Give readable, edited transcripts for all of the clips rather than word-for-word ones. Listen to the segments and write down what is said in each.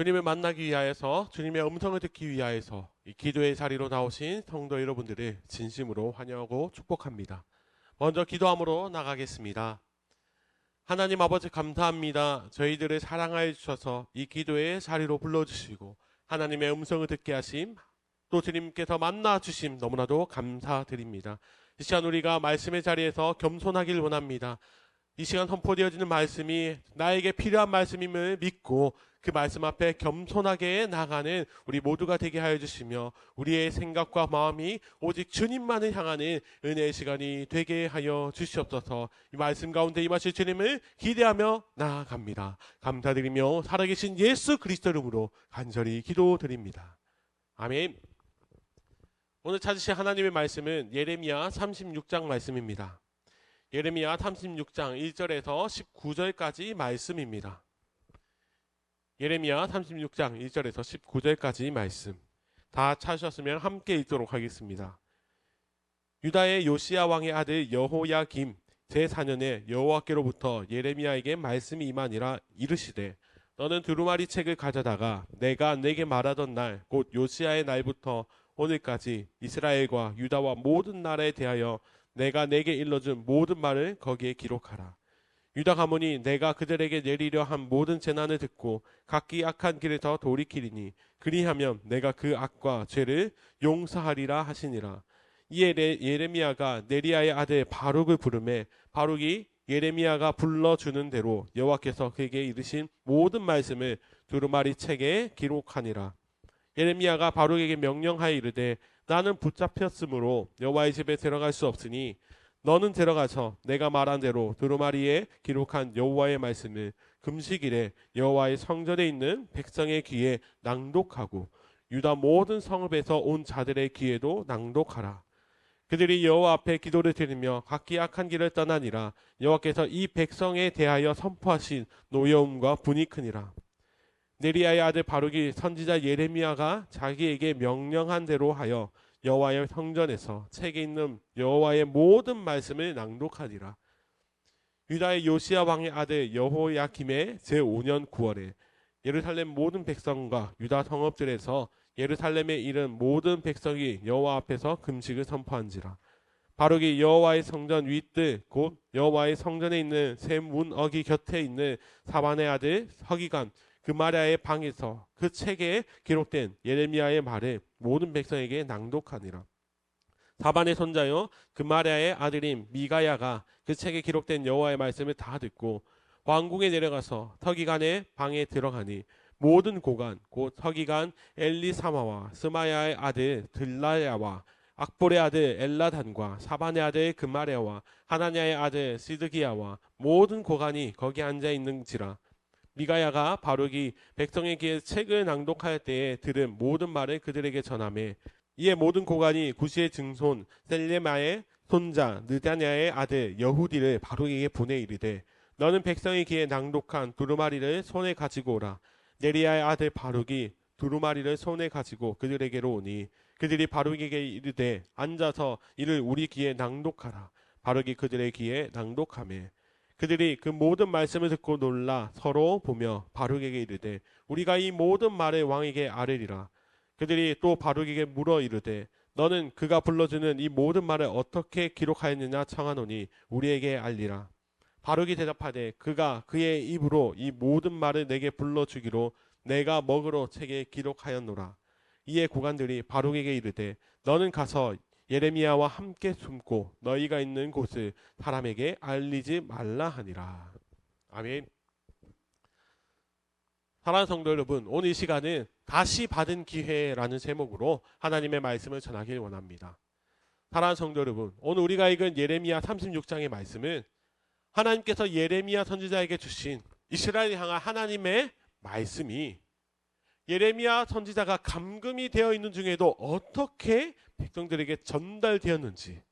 주님을 만나기 위하여서 주님의 음성을 듣기 위하여서 이 기도의 자리로 나오신 성도 여러분들을 진심으로 환영하고 축복합니다. 먼저 기도함으로 나가겠습니다. 하나님 아버지 감사합니다. 저희들을 사랑하여 주셔서 이 기도의 자리로 불러주시고 하나님의 음성을 듣게 하심, 또 주님께서 만나 주심 너무나도 감사드립니다. 이 시간 우리가 말씀의 자리에서 겸손하길 원합니다. 이 시간 선포되어지는 말씀이 나에게 필요한 말씀임을 믿고 그 말씀 앞에 겸손하게 나가는 우리 모두가 되게 하여 주시며 우리의 생각과 마음이 오직 주님만을 향하는 은혜의 시간이 되게 하여 주시옵소서. 이 말씀 가운데 임하실 주님을 기대하며 나아갑니다. 감사드리며 살아계신 예수 그리스도 이름으로 간절히 기도드립니다. 아멘. 오늘 찾으실 하나님의 말씀은 예레미야 36장 말씀입니다. 예레미야 36장 1절에서 19절까지 말씀입니다. 예레미야 36장 1절에서 19절까지 말씀. 다 찾으셨으면 함께 읽도록 하겠습니다. 유다의 요시야 왕의 아들 여호야김 제4년에 여호와께로부터 예레미야에게 말씀이 임하니라. 이르시되 너는 두루마리 책을 가져다가 내가 내게 말하던 날 곧 요시야의 날부터 오늘까지 이스라엘과 유다와 모든 나라에 대하여 내가 내게 일러준 모든 말을 거기에 기록하라. 유다 가문이 내가 그들에게 내리려 한 모든 재난을 듣고 각기 악한 길에서 돌이키리니 그리하면 내가 그 악과 죄를 용서하리라 하시니라. 이에 예레미야가 네리야의 아들 바룩을 부르매 바룩이 예레미야가 불러주는 대로 여호와께서 그에게 이르신 모든 말씀을 두루마리 책에 기록하니라. 예레미야가 바룩에게 명령하여 이르되 나는 붙잡혔으므로 여호와의 집에 들어갈 수 없으니 너는 들어가서 내가 말한 대로 두루마리에 기록한 여호와의 말씀을 금식일에 여호와의 성전에 있는 백성의 귀에 낭독하고 유다 모든 성읍에서 온 자들의 귀에도 낭독하라. 그들이 여호와 앞에 기도를 드리며 각기 악한 길을 떠나니라. 여호와께서 이 백성에 대하여 선포하신 노여움과 분이 크니라. 네리야의 아들 바룩이 선지자 예레미야가 자기에게 명령한 대로 하여 여호와의 성전에서 책에 있는 여호와의 모든 말씀을 낭독하니라. 유다의 요시야 왕의 아들 여호야김의 제5년 9월에 예루살렘 모든 백성과 유다 성읍들에서 예루살렘에 이른 모든 백성이 여호와 앞에서 금식을 선포한지라. 바룩이 여호와의 성전 윗뜰 곧 여호와의 성전에 있는 세 문어기 곁에 있는 사반의 아들 서기관 그마랴의 방에서 그 책에 기록된 예레미야의 말을 모든 백성에게 낭독하니라. 사반의 손자요 그마랴의 아들인 미가야가 그 책에 기록된 여호와의 말씀을 다 듣고 왕궁에 내려가서 서기관의 방에 들어가니 모든 고관 곧 서기관 엘리사마와 스마야의 아들 들라야와 악볼의 아들 엘라단과 사반의 아들 그마랴와 하나냐의 아들 시드기야와 모든 고관이 거기 앉아 있는지라. 미가야가 바룩이 백성에게 책을 낭독할 때에 들은 모든 말을 그들에게 전하매 이에 모든 고관이 구시의 증손 셀레마의 손자 느다냐의 아들 여후디를 바룩에게 보내 이르되 너는 백성의 귀에 낭독한 두루마리를 손에 가지고 오라. 네리야의 아들 바룩이 두루마리를 손에 가지고 그들에게로 오니 그들이 바룩에게 이르되 앉아서 이를 우리 귀에 낭독하라. 바룩이 그들의 귀에 낭독하매 그들이 그 모든 말씀을 듣고 놀라 서로 보며 바룩에게 이르되 우리가 이 모든 말을 왕에게 아뢰리라. 그들이 또 바룩에게 물어 이르되 너는 그가 불러주는 이 모든 말을 어떻게 기록하였느냐 청하노니 우리에게 알리라. 바룩이 대답하되 그가 그의 입으로 이 모든 말을 내게 불러주기로 내가 먹으로 책에 기록하였노라. 이에 고관들이 바룩에게 이르되 너는 가서 예레미야와 함께 숨고 너희가 있는 곳을 사람에게 알리지 말라 하니라. 아멘. 사랑하는 성도 여러분, 오늘 이 시간은 다시 받은 기회라는 제목으로 하나님의 말씀을 전하길 원합니다. 사랑하는 성도 여러분, 오늘 우리가 읽은 예레미야 36장의 말씀은 하나님께서 예레미야 선지자에게 주신 이스라엘을 향한 하나님의 말씀이 예레미야 선지자가 감금이 되어 있는 중에도 어떻게 백성들에게 전달되었는지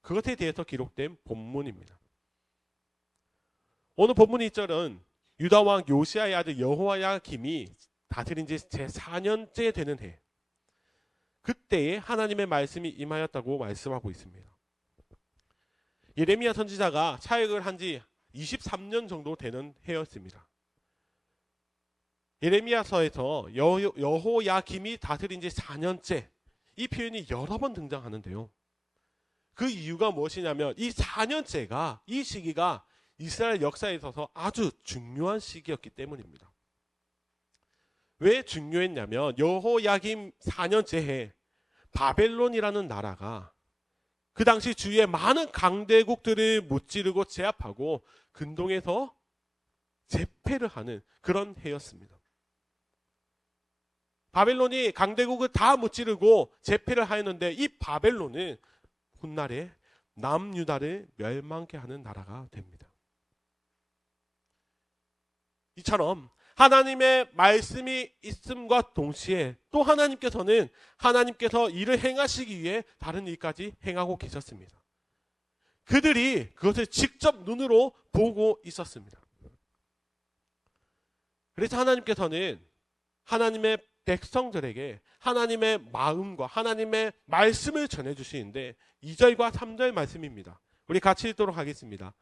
그것에 대해서 기록된 본문입니다. 오늘 본문 1절은 유다 왕 요시야의 아들 여호야김이 다스린 지 제4년째 되는 해 그때에 하나님의 말씀이 임하였다고 말씀하고 있습니다. 예레미야 선지자가 사역을 한 지 23년 정도 되는 해였습니다. 예레미야서에서 여호야김이 다스린 지 4년째 이 표현이 여러 번 등장하는데요. 그 이유가 무엇이냐면 이 4년째가 이 시기가 이스라엘 역사에 있어서 아주 중요한 시기였기 때문입니다. 왜 중요했냐면 여호야김 4년째에 바벨론이라는 나라가 그 당시 주위의 많은 강대국들을 무찌르고 제압하고 근동에서 제패를 하는 그런 해였습니다. 바벨론이 강대국을 다 무찌르고 제패를 하였는데 이 바벨론은 훗날에 남유다를 멸망케 하는 나라가 됩니다. 이처럼 하나님의 말씀이 있음과 동시에 또 하나님께서 일을 행하시기 위해 다른 일까지 행하고 계셨습니다. 그들이 그것을 직접 눈으로 보고 있었습니다. 그래서 하나님께서는 하나님의 백성들에게 하나님의 마음과 하나님의 말씀을 전해주시는데 2절과 3절 말씀입니다. 우리 같이 읽도록 하겠습니다.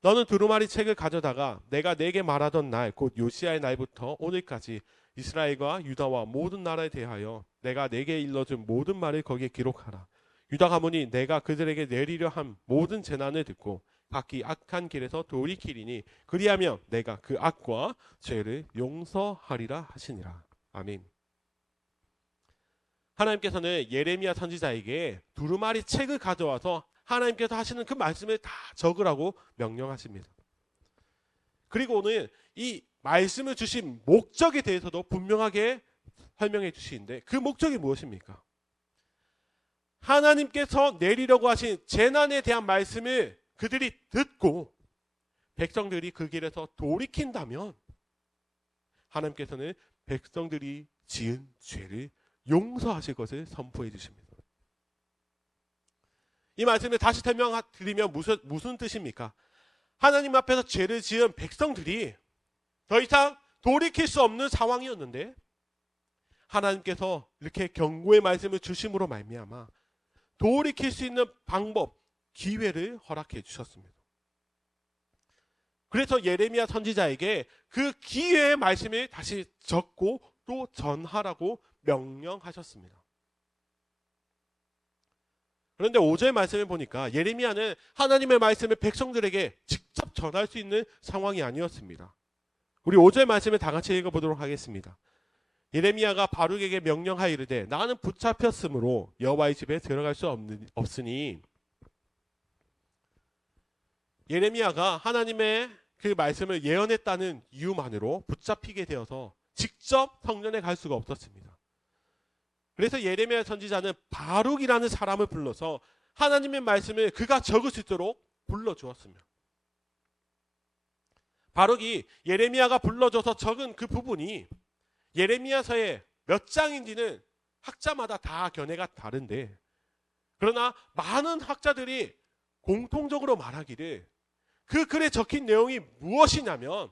너는 두루마리 책을 가져다가 내가 내게 말하던 날 곧 요시야의 날부터 오늘까지 이스라엘과 유다와 모든 나라에 대하여 내가 내게 일러준 모든 말을 거기에 기록하라. 유다 가문이 내가 그들에게 내리려 한 모든 재난을 듣고 각기 악한 길에서 돌이키리니 그리하면 내가 그 악과 죄를 용서하리라 하시니라. 아멘. 하나님께서는 예레미야 선지자에게 두루마리 책을 가져와서 하나님께서 하시는 그 말씀을 다 적으라고 명령하십니다. 그리고 오늘 이 말씀을 주신 목적에 대해서도 분명하게 설명해 주시는데 그 목적이 무엇입니까? 하나님께서 내리려고 하신 재난에 대한 말씀을 그들이 듣고 백성들이 그 길에서 돌이킨다면 하나님께서는 백성들이 지은 죄를 용서하실 것을 선포해 주십니다. 이 말씀을 다시 설명드리면 무슨 뜻입니까? 하나님 앞에서 죄를 지은 백성들이 더 이상 돌이킬 수 없는 상황이었는데 하나님께서 이렇게 경고의 말씀을 주심으로 말미암아 돌이킬 수 있는 방법, 기회를 허락해 주셨습니다. 그래서 예레미야 선지자에게 그 기회의 말씀을 다시 적고 또 전하라고 명령하셨습니다. 그런데 5절 말씀을 보니까 예레미야는 하나님의 말씀을 백성들에게 직접 전할 수 있는 상황이 아니었습니다. 우리 5절 말씀을 다 같이 읽어보도록 하겠습니다. 예레미야가 바룩에게 명령하이르되 나는 붙잡혔으므로 여호와의 집에 들어갈 수 없으니 예레미야가 하나님의 그 말씀을 예언했다는 이유만으로 붙잡히게 되어서 직접 성전에 갈 수가 없었습니다. 그래서 예레미야 선지자는 바룩이라는 사람을 불러서 하나님의 말씀을 그가 적을 수 있도록 불러주었습니다. 바룩이 예레미야가 불러줘서 적은 그 부분이 예레미야서의 몇 장인지는 학자마다 다 견해가 다른데 그러나 많은 학자들이 공통적으로 말하기를 그 글에 적힌 내용이 무엇이냐면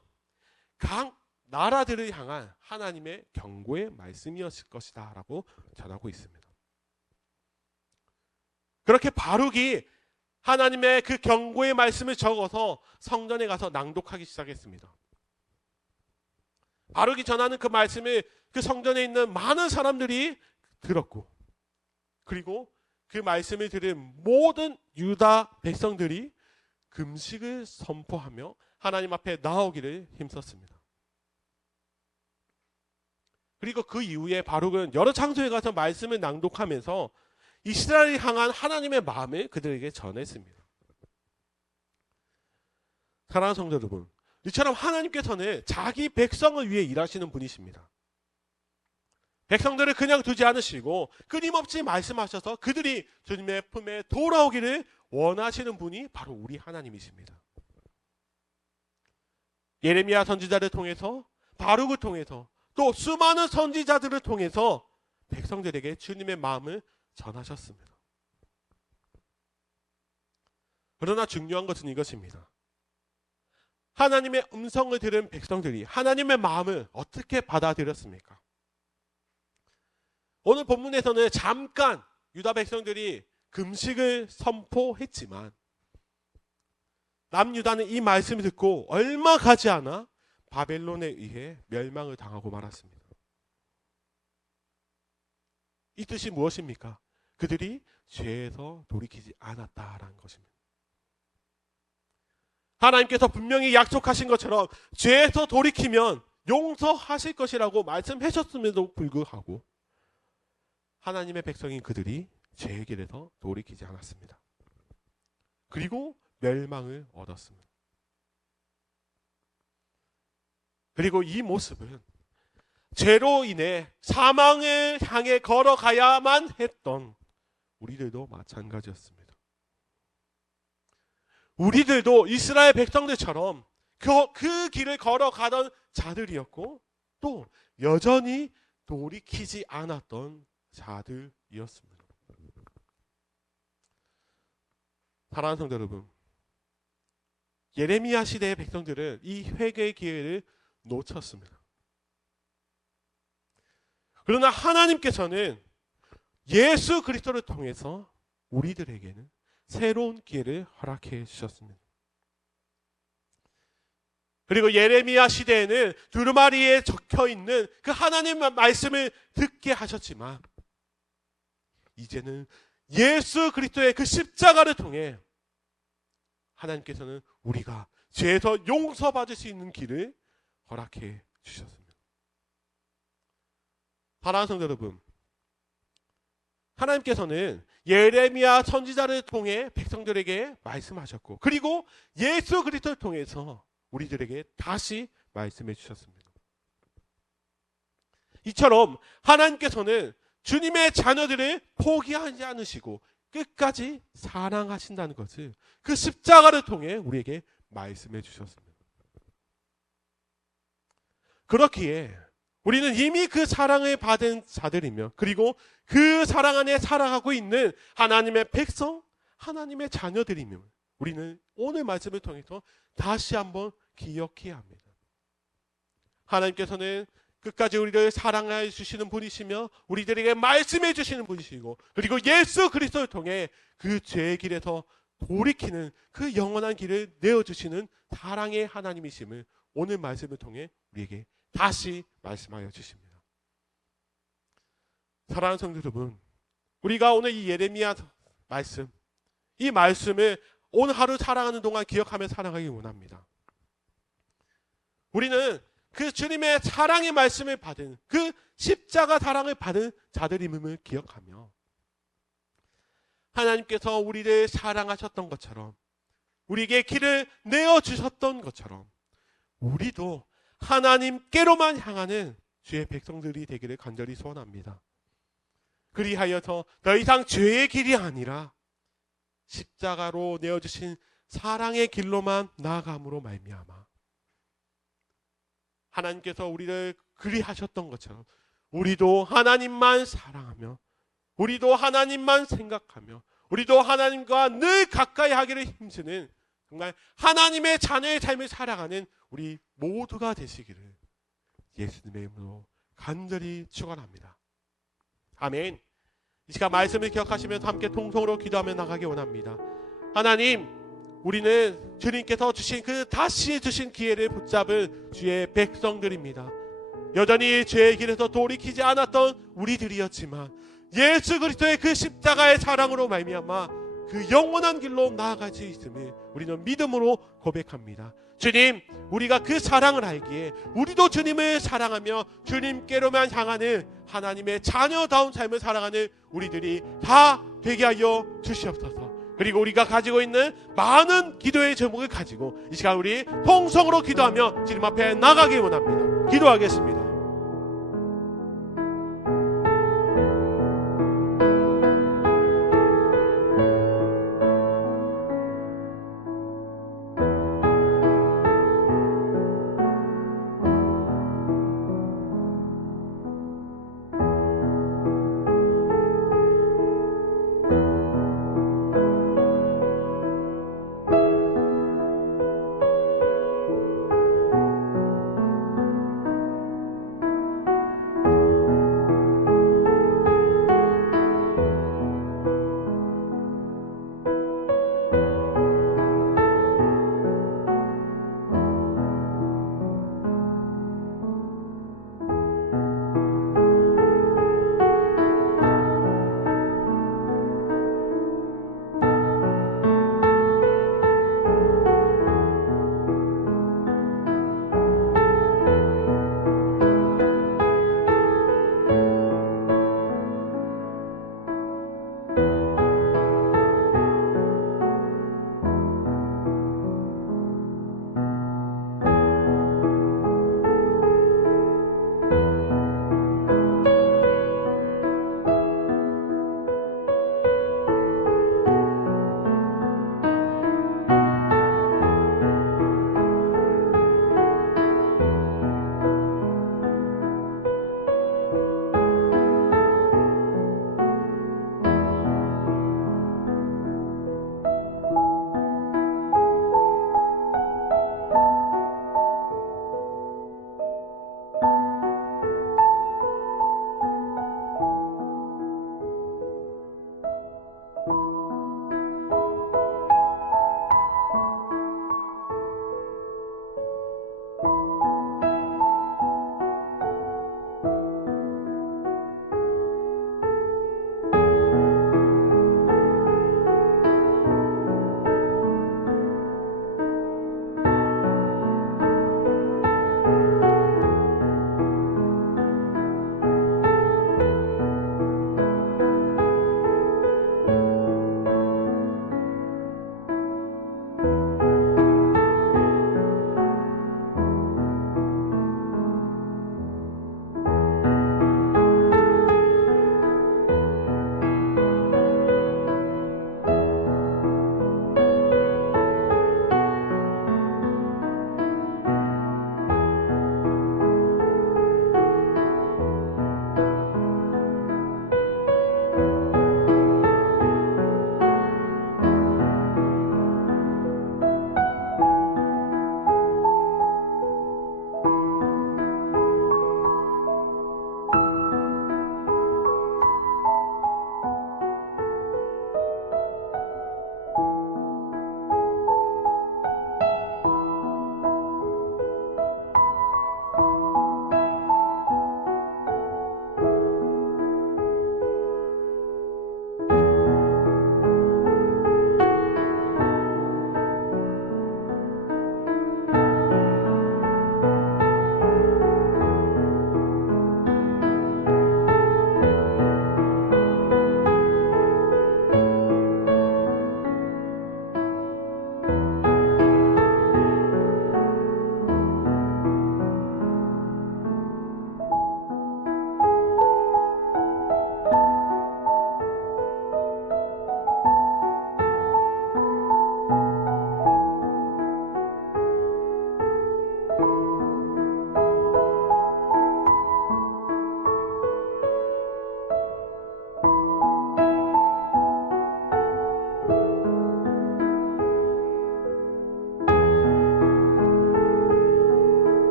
각 나라들을 향한 하나님의 경고의 말씀이었을 것이다 라고 전하고 있습니다. 그렇게 바룩이 하나님의 그 경고의 말씀을 적어서 성전에 가서 낭독하기 시작했습니다. 바룩이 전하는 그 말씀을 그 성전에 있는 많은 사람들이 들었고 그리고 그 말씀을 들은 모든 유다 백성들이 금식을 선포하며 하나님 앞에 나오기를 힘썼습니다. 그리고 그 이후에 바룩은 여러 장소에 가서 말씀을 낭독하면서 이스라엘을 향한 하나님의 마음을 그들에게 전했습니다. 사랑하는 성도 여러분, 이처럼 하나님께서는 자기 백성을 위해 일하시는 분이십니다. 백성들을 그냥 두지 않으시고 끊임없이 말씀하셔서 그들이 주님의 품에 돌아오기를 원하시는 분이 바로 우리 하나님이십니다. 예레미야 선지자를 통해서 바룩을 통해서 또 수많은 선지자들을 통해서 백성들에게 주님의 마음을 전하셨습니다. 그러나 중요한 것은 이것입니다. 하나님의 음성을 들은 백성들이 하나님의 마음을 어떻게 받아들였습니까? 오늘 본문에서는 잠깐 유다 백성들이 금식을 선포했지만 남유다는 이 말씀을 듣고 얼마 가지 않아 바벨론에 의해 멸망을 당하고 말았습니다. 이 뜻이 무엇입니까? 그들이 죄에서 돌이키지 않았다라는 것입니다. 하나님께서 분명히 약속하신 것처럼 죄에서 돌이키면 용서하실 것이라고 말씀하셨음에도 불구하고 하나님의 백성인 그들이 죄의 길에서 돌이키지 않았습니다. 그리고 멸망을 얻었습니다. 그리고 이 모습은 죄로 인해 사망을 향해 걸어가야만 했던 우리들도 마찬가지였습니다. 우리들도 이스라엘 백성들처럼 그 길을 걸어가던 자들이었고 또 여전히 돌이키지 않았던 자들이었습니다. 사랑하는 성도 여러분, 예레미야 시대의 백성들은 이 회개의 기회를 놓쳤습니다. 그러나 하나님께서는 예수 그리스도를 통해서 우리들에게는 새로운 기회를 허락해 주셨습니다. 그리고 예레미야 시대에는 두루마리에 적혀있는 그 하나님의 말씀을 듣게 하셨지만 이제는 예수 그리스도의 그 십자가를 통해 하나님께서는 우리가 죄에서 용서받을 수 있는 길을 허락해 주셨습니다. 사랑하는 성도 여러분, 하나님께서는 예레미야 선지자를 통해 백성들에게 말씀하셨고 그리고 예수 그리스도를 통해서 우리들에게 다시 말씀해 주셨습니다. 이처럼 하나님께서는 주님의 자녀들을 포기하지 않으시고 끝까지 사랑하신다는 것을 그 십자가를 통해 우리에게 말씀해 주셨습니다. 그렇기에 우리는 이미 그 사랑을 받은 자들이며 그리고 그 사랑 안에 살아가고 있는 하나님의 백성, 하나님의 자녀들이며 우리는 오늘 말씀을 통해서 다시 한번 기억해야 합니다. 하나님께서는 끝까지 우리를 사랑해 주시는 분이시며 우리들에게 말씀해 주시는 분이시고 그리고 예수 그리스도를 통해 그 죄의 길에서 돌이키는 그 영원한 길을 내어주시는 사랑의 하나님이심을 오늘 말씀을 통해 우리에게 다시 말씀하여 주십니다. 사랑하는 성도 여러분, 우리가 오늘 이 예레미야 말씀, 이 말씀을 오늘 하루 살아가는 동안 기억하며 살아가기 원합니다. 우리는 그 주님의 사랑의 말씀을 받은 그 십자가 사랑을 받은 자들임을 기억하며 하나님께서 우리를 사랑하셨던 것처럼 우리에게 길을 내어주셨던 것처럼 우리도 하나님께로만 향하는 주의 백성들이 되기를 간절히 소원합니다. 그리하여서 더 이상 죄의 길이 아니라 십자가로 내어주신 사랑의 길로만 나아감으로 말미암아 하나님께서 우리를 그리하셨던 것처럼 우리도 하나님만 사랑하며 우리도 하나님만 생각하며 우리도 하나님과 늘 가까이 하기를 힘쓰는 정말 하나님의 자녀의 삶을 살아가는 우리 모두가 되시기를 예수님의 이름으로 간절히 축원합니다. 아멘. 이 시간 말씀을 기억하시면서 함께 통성으로 기도하며 나가기 원합니다. 하나님, 우리는 주님께서 주신 그 다시 주신 기회를 붙잡은 주의 백성들입니다. 여전히 죄의 길에서 돌이키지 않았던 우리들이었지만 예수 그리스도의 그 십자가의 사랑으로 말미암아 그 영원한 길로 나아갈 수 있음을 우리는 믿음으로 고백합니다. 주님, 우리가 그 사랑을 알기에 우리도 주님을 사랑하며 주님께로만 향하는 하나님의 자녀다운 삶을 살아가는 우리들이 다 되게 하여 주시옵소서. 그리고 우리가 가지고 있는 많은 기도의 제목을 가지고 이 시간 우리 통성으로 기도하며 주님 앞에 나가기 원합니다. 기도하겠습니다.